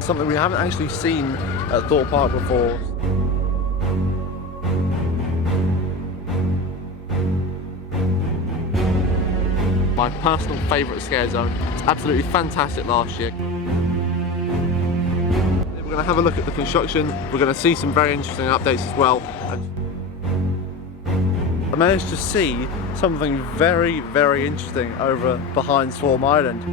Something we haven't actually seen at Thorpe Park before. My personal favourite scare zone. It's absolutely fantastic last year. We're going to have a look at the construction. We're going to see some very interesting updates as well. I managed to see something very, very interesting over behind Swarm Island.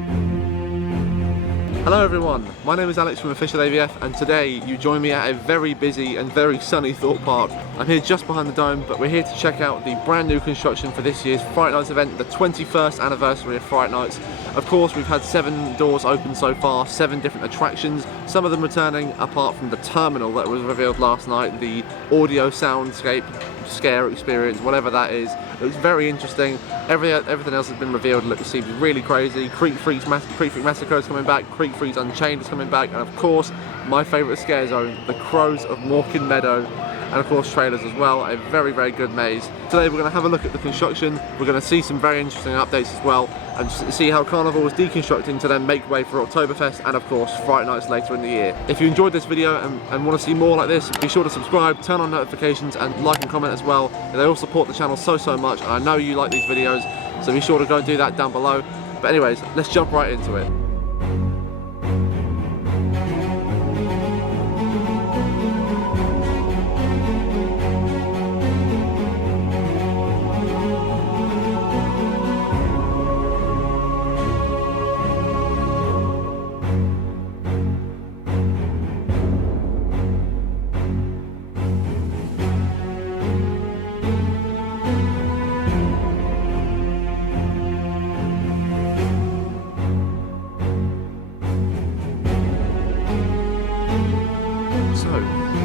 Hello everyone, my name is Alex from Official AVF, and today you join me at a very busy and very sunny Thorpe Park. I'm here just behind the dome, but we're here to check out the brand new construction for this year's Fright Nights event, the 21st anniversary of Fright Nights. Of course, we've had 7 doors open so far, 7 different attractions, some of them returning apart from the terminal that was revealed last night, the audio soundscape scare experience, whatever that is. It was very interesting. Everything else has been revealed. It seems really crazy. Creek Freak Massacre is coming back, Creek Freaks Unchained is coming back, and of course, my favourite scare zone, the Crows of Morecambe Meadow, and of course trailers as well. A very, very good maze. Today we're going to have a look at the construction. We're going to see some very interesting updates as well, and see how Carnival is deconstructing to then make way for Oktoberfest and of course Fright Nights later in the year. If you enjoyed this video and want to see more like this, be sure to subscribe, turn on notifications, and like and comment as well. They all support the channel so much, and I know you like these videos, so be sure to go and do that down below. But anyways, let's jump right into it.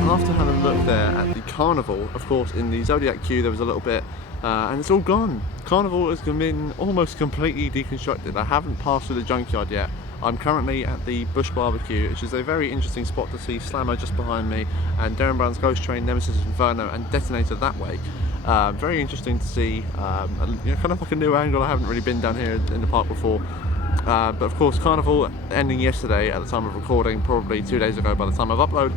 After having a look there at the Carnival, of course in the Zodiac queue there was a little bit, and it's all gone. Carnival has been almost completely deconstructed. I haven't passed through the junkyard yet. I'm currently at the Bush Barbecue, which is a very interesting spot to see Slammo just behind me, and Darren Brown's Ghost Train, Nemesis Inferno, and Detonator that way. Very interesting to see, kind of like a new angle. I haven't really been down here in the park before. But of course, Carnival ending yesterday at the time of recording, probably 2 days ago by the time of upload.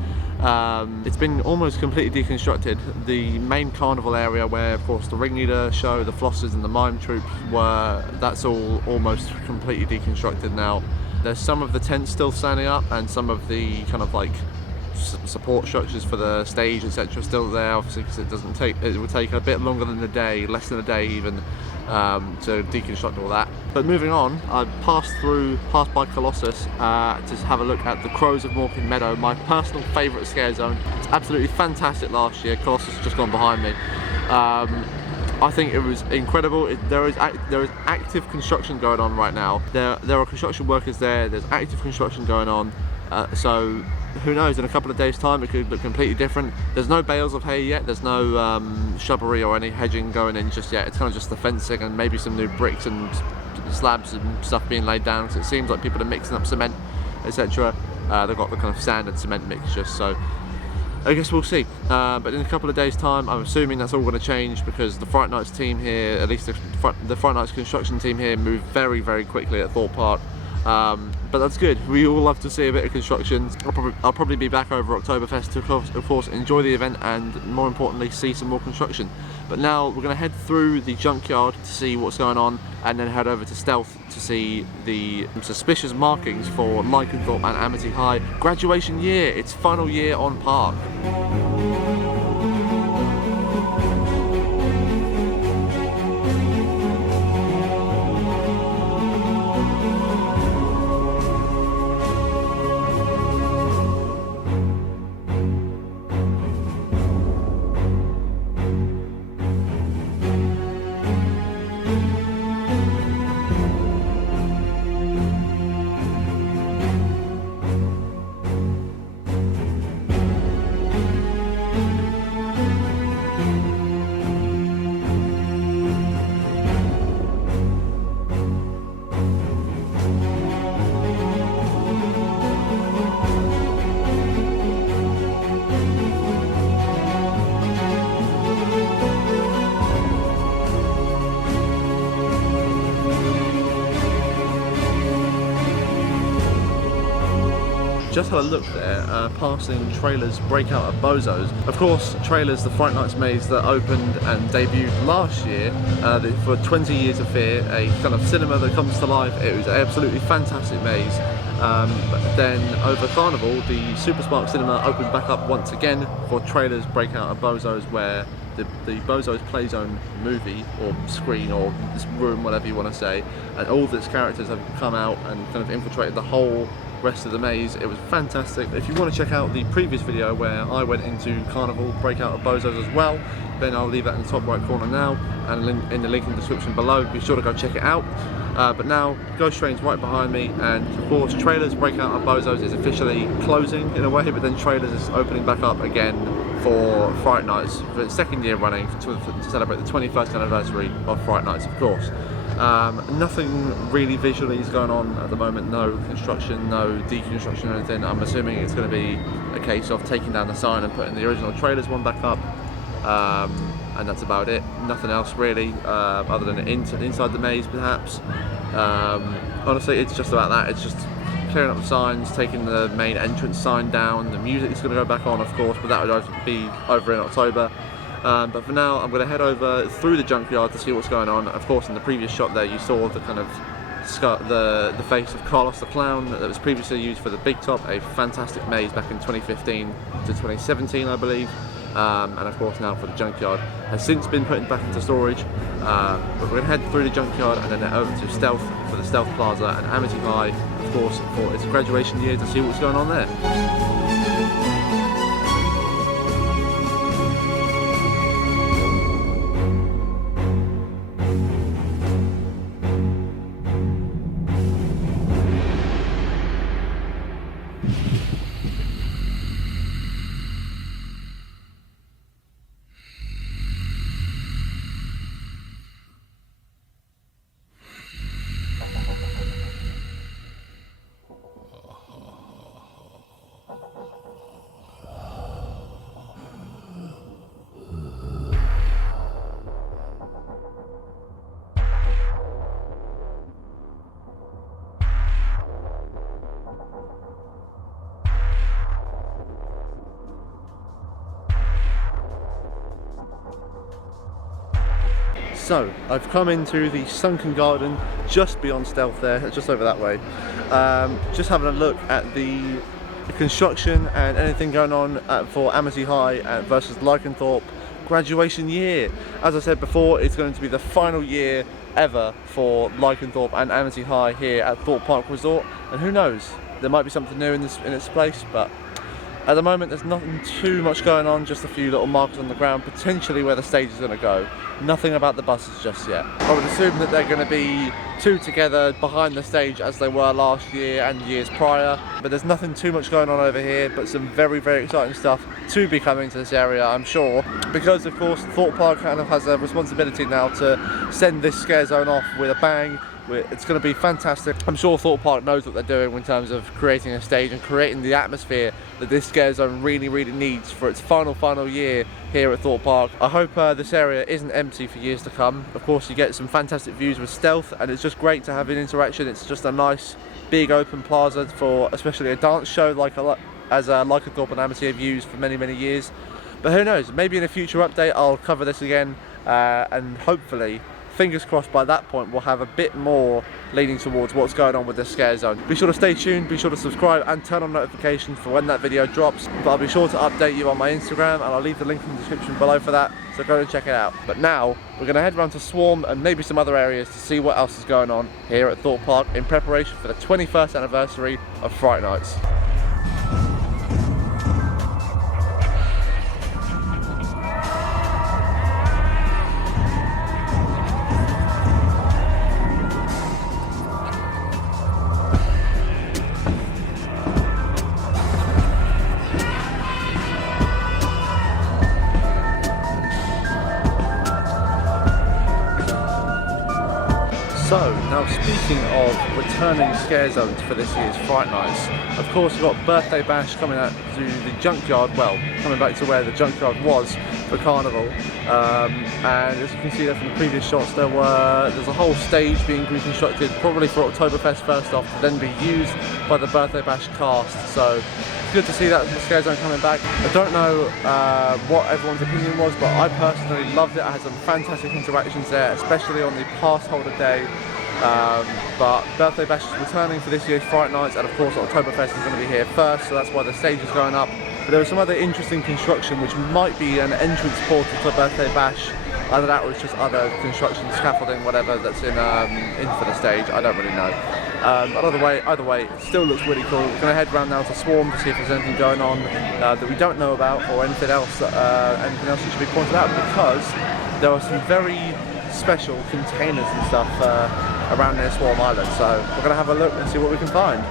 It's been almost completely deconstructed. The main Carnival area where of course the Ringleader show, the Flossers and the Mime Troupe were, that's all almost completely deconstructed now. There's some of the tents still standing up, and some of the kind of like support structures for the stage, etc. still there, obviously, because it would take a bit longer than a day, less than a day even, to deconstruct all that. But moving on, I passed by Colossus to have a look at the Crows of Morecambe Meadow, my personal favourite scare zone. It's absolutely fantastic last year. Colossus has just gone behind me. I think it was incredible. There is active construction going on right now. There are construction workers there. There's active construction going on. So who knows, in a couple of days time it could look completely different. There's no bales of hay yet, there's no shrubbery or any hedging going in just yet. It's kind of just the fencing and maybe some new bricks and slabs and stuff being laid down, so it seems like people are mixing up cement, etc. They've got the kind of sand and cement mixture, so I guess we'll see. But in a couple of days time, I'm assuming that's all going to change, because the Fright Nights team here, at least the Fright Nights construction team here, moved very, very quickly at Thorpe Park. But that's good. We all love to see a bit of construction. I'll probably be back over Oktoberfest to of course enjoy the event and more importantly see some more construction. But now we're going to head through the junkyard to see what's going on, and then head over to Stealth to see the suspicious markings for Lycanthorpe and Amity High. Graduation year, it's final year on Park. just had a look there, passing Trailers Breakout at Bozo's. Of course, Trailers, the Fright Nights maze that opened and debuted last year for 20 Years of Fear, a kind of cinema that comes to life. It was an absolutely fantastic maze. But then over Carnival, the Super Spark Cinema opened back up once again for Trailers Breakout at Bozo's, where the Bozo's Playzone movie, or screen, or this room, whatever you want to say, and all of its characters have come out and kind of infiltrated the whole rest of the maze. It was fantastic. If you want to check out the previous video where I went into Carnival Breakout at Bozo's as well, then I'll leave that in the top right corner now, and in the link in the description below. Be sure to go check it out. But now, Ghost Train's right behind me, and of course Trailers Breakout at Bozo's is officially closing in a way, but then Trailers is opening back up again for Fright Nights for its second year running to celebrate the 21st anniversary of Fright Nights, of course. Nothing really visually is going on at the moment, no construction, no deconstruction or anything. I'm assuming it's going to be a case of taking down the sign and putting the original Trailers one back up. And that's about it. Nothing else really, other than inside the maze perhaps. Honestly, it's just about that. It's just clearing up the signs, taking the main entrance sign down. The music is going to go back on, of course, but that would be over in October. But for now, I'm going to head over through the junkyard to see what's going on. Of course, in the previous shot there, you saw the kind of the face of Carlos the Clown that was previously used for the Big Top, a fantastic maze back in 2015 to 2017, I believe. And of course now for the junkyard has since been put back into storage, but we're going to head through the junkyard and then head over to Stealth for the Stealth Plaza and Amity High, of course, for its graduation year to see what's going on there. So, I've come into the sunken garden just beyond Stealth there, just over that way. Just having a look at the construction and anything going on for Amity High versus Lycanthorpe graduation year. As I said before, it's going to be the final year ever for Lycanthorpe and Amity High here at Thorpe Park Resort, and who knows, there might be something new in its place, but at the moment there's nothing too much going on, just a few little markers on the ground, potentially where the stage is going to go. Nothing about the buses just yet. I would assume that they're going to be two together behind the stage as they were last year and years prior, but there's nothing too much going on over here, but some very, very exciting stuff to be coming to this area, I'm sure, because of course Thorpe Park kind of has a responsibility now to send this scare zone off with a bang. It's going to be fantastic. I'm sure Thorpe Park knows what they're doing in terms of creating a stage and creating the atmosphere that this scare zone really, really needs for its final year here at Thorpe Park. I hope this area isn't empty for years to come. Of course, you get some fantastic views with Stealth, and it's just great to have an interaction. It's just a nice big open plaza for especially a dance show as Lycanthorpe and Amity have used for many, many years. But who knows, maybe in a future update I'll cover this again, and hopefully, fingers crossed, by that point we'll have a bit more leaning towards what's going on with the scare zone. Be sure to stay tuned, be sure to subscribe and turn on notifications for when that video drops. But I'll be sure to update you on my Instagram, and I'll leave the link in the description below for that, so go and check it out. But now we're going to head around to Swarm and maybe some other areas to see what else is going on here at Thorpe Park in preparation for the 21st anniversary of Fright Nights. So, now speaking speaking of returning scare zones for this year's Fright Nights, of course we've got Birthday Bash coming out to the junkyard, well, coming back to where the junkyard was for Carnival, and as you can see there from the previous shots, there's a whole stage being reconstructed, probably for Oktoberfest first off, to then be used by the Birthday Bash cast, so it's good to see that the scare zone coming back. I don't know what everyone's opinion was, but I personally loved it. I had some fantastic interactions there, especially on the pass holder day. But Birthday Bash is returning for this year's Fright Nights, and of course Oktoberfest is going to be here first, so that's why the stage is going up. But there was some other interesting construction which might be an entrance portal to Birthday Bash. Either that or it's just other construction, scaffolding, whatever that's in for the stage. I don't really know. But either way, it still looks really cool. We're going to head round now to Swarm to see if there's anything going on that we don't know about, or anything else that should be pointed out, because there are some very special containers and stuff around near Swarm Island. So we're going to have a look and see what we can find.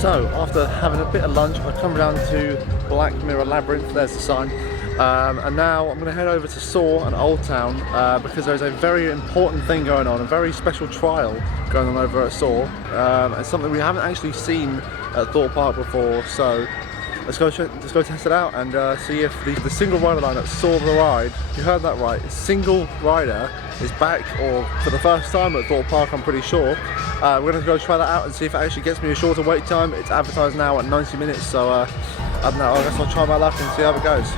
So after having a bit of lunch, I come down to Black Mirror Labyrinth, there's the sign, and now I'm going to head over to Saw and Old Town because there's a very important thing going on, a very special trial going on over at Saw. It's something we haven't actually seen at THORPE Park before, so let's go test it out and see if the single rider line at Saw the Ride, you heard that right, single rider is back, or for the first time at THORPE Park, I'm pretty sure. We're going to go try that out and see if it actually gets me a shorter wait time. It's advertised now at 90 minutes, so I don't know, I guess I'll try my luck and see how it goes.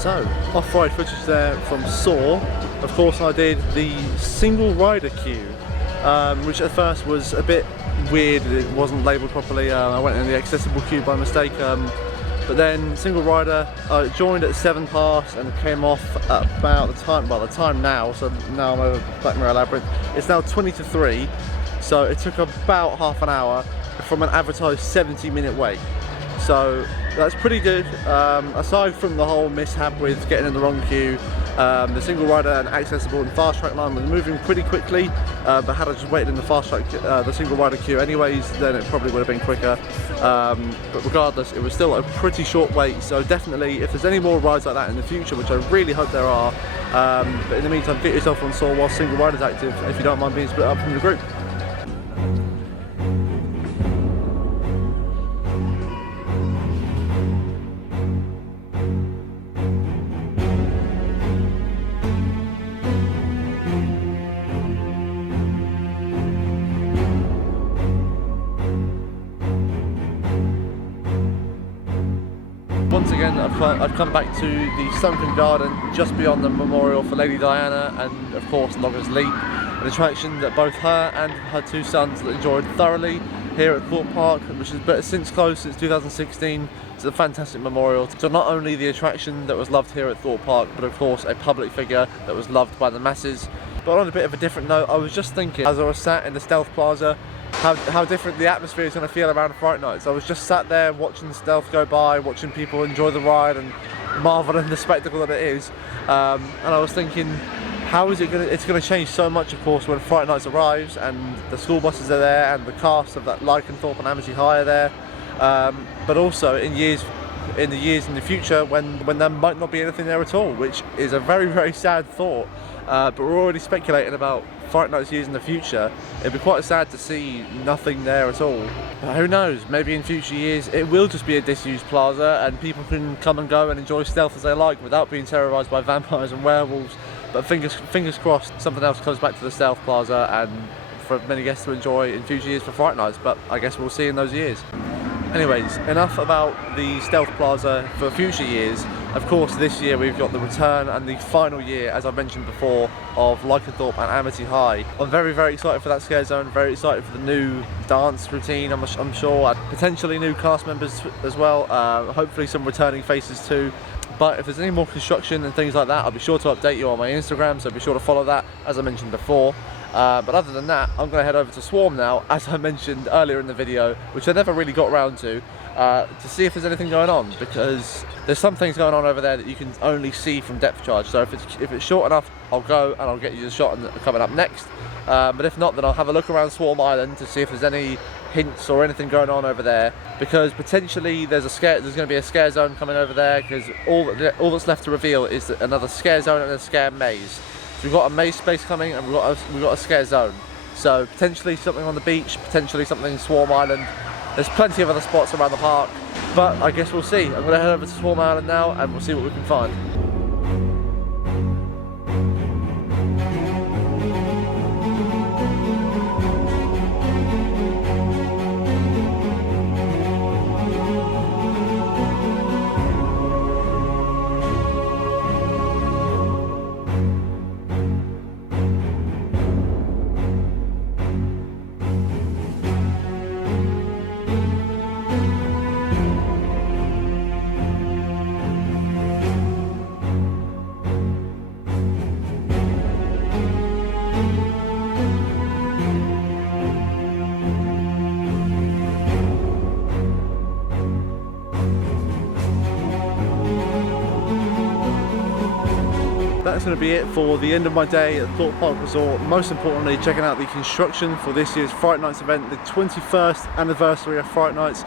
So, off-ride footage there from Saw. Of course I did the single rider queue, which at first was a bit weird, it wasn't labelled properly. I went in the accessible queue by mistake, but then single rider, I joined at 7 past and came off at about the time now, so now I'm over Black Mirror Labyrinth. It's now 20 to 3, so it took about half an hour from an advertised 70-minute wait. So that's pretty good, aside from the whole mishap with getting in the wrong queue. The single rider and accessible and fast track line was moving pretty quickly, but had I just waited in the fast track, the single rider queue anyways, then it probably would have been quicker. But regardless, it was still a pretty short wait, so definitely if there's any more rides like that in the future, which I really hope there are, but in the meantime get yourself on Saw while single rider's active if you don't mind being split up from the group. Once again, I've come back to the sunken garden just beyond the memorial for Lady Diana, and of course Loggers Leap, an attraction that both her and her two sons enjoyed thoroughly here at THORPE Park, which has since closed since 2016. It's a fantastic memorial to not only the attraction that was loved here at THORPE Park, but of course a public figure that was loved by the masses. But on a bit of a different note, I was just thinking as I was sat in the Stealth Plaza, how different the atmosphere is going to feel around Fright Nights. I was just sat there watching Stealth go by, watching people enjoy the ride and marvel at the spectacle that it is, and I was thinking, how is it going to, it's going to change so much of course when Fright Nights arrives and the school buses are there and the cast of that Lycanthorpe and Amity High are there, but also in the years in the future when there might not be anything there at all, which is a very, very sad thought. But we're already speculating about Fright Nights years in the future. It'd be quite sad to see nothing there at all. But who knows, maybe in future years it will just be a disused plaza and people can come and go and enjoy Stealth as they like without being terrorised by vampires and werewolves. But fingers crossed something else comes back to the Stealth Plaza and for many guests to enjoy in future years for Fright Nights, but I guess we'll see in those years. Anyways, enough about the Stealth Plaza for future years. Of course, this year we've got the return and the final year, as I mentioned before, of Lycanthorpe and Amity High. I'm very, very excited for that scare zone, very excited for the new dance routine, I'm sure, and potentially new cast members as well, hopefully some returning faces too. But if there's any more construction and things like that, I'll be sure to update you on my Instagram, so be sure to follow that, as I mentioned before. But other than that, I'm going to head over to Swarm now, as I mentioned earlier in the video, which I never really got around to see if there's anything going on, because there's some things going on over there that you can only see from depth charge. So if it's short enough, I'll go and I'll get you the shot coming up next. But if not, then I'll have a look around Swarm Island to see if there's any hints or anything going on over there, because potentially there's going to be a scare zone coming over there, because all that's left to reveal is another scare zone and a scare maze. So we've got a maze space coming and we've got a scare zone. So potentially something on the beach, potentially something in Swarm Island. There's plenty of other spots around the park, but I guess we'll see. I'm going to head over to Swarm Island now and we'll see what we can find. That's going to be it for the end of my day at Thorpe Park Resort. Most importantly, checking out the construction for this year's Fright Nights event, the 21st anniversary of Fright Nights.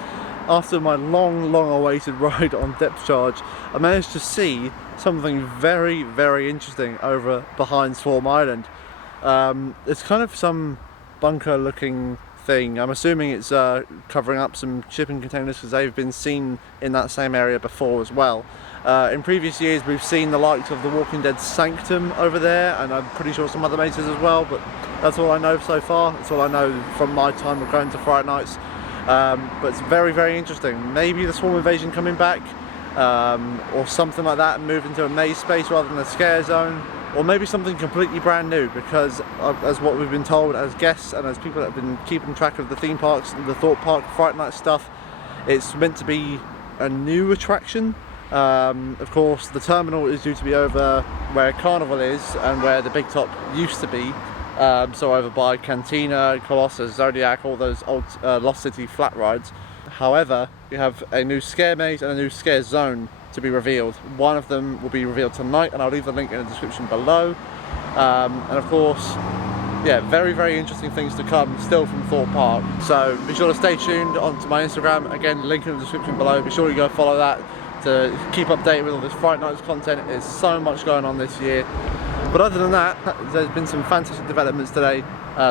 After my long awaited ride on depth charge, I managed to see something very, very interesting over behind Swarm Island. It's kind of some bunker looking thing. I'm assuming it's covering up some shipping containers, because they've been seen in that same area before as well. In previous years we've seen the likes of the Walking Dead Sanctum over there, and I'm pretty sure some other bases as well, but that's all I know so far. That's all I know from my time of going to Fright Nights. But it's very, very interesting. Maybe the Swarm Invasion coming back, or something like that, and move into a maze space rather than a scare zone. Or maybe something completely brand new, because as what we've been told as guests and as people that have been keeping track of the theme parks and the Thorpe Park Fright Night stuff, it's meant to be a new attraction. Of course, the terminal is due to be over where Carnival is and where the Big Top used to be. So over by Cantina, Colossus, Zodiac, all those old Lost City flat rides. However, you have a new scare maze and a new scare zone to be revealed. One of them will be revealed tonight, and I'll leave the link in the description below. And of course, yeah, very, very interesting things to come still from Thorpe Park. So be sure to stay tuned onto my Instagram. Again, link in the description below. Be sure you go follow that to keep updated with all this Fright Nights content. There's so much going on this year. But other than that, there's been some fantastic developments today,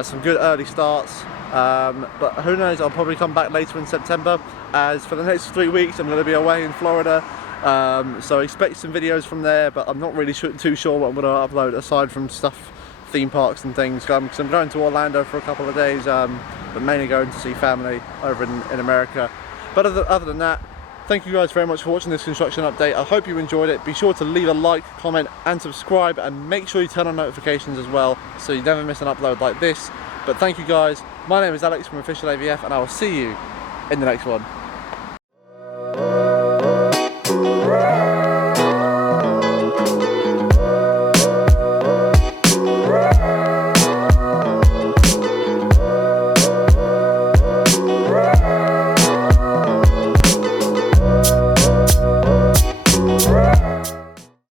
some good early starts. But who knows, I'll probably come back later in September, as for the next 3 weeks I'm going to be away in Florida. So expect some videos from there, but I'm not really too sure what I'm going to upload aside from stuff, theme parks and things, because I'm going to Orlando for a couple of days, but mainly going to see family over in America. But other than that, thank you guys very much for watching this construction update. I hope you enjoyed it. Be sure to leave a like, comment and subscribe, and make sure you turn on notifications as well, so you never miss an upload like this. But thank you guys. My name is Alex from Official AVF, and I will see you in the next one.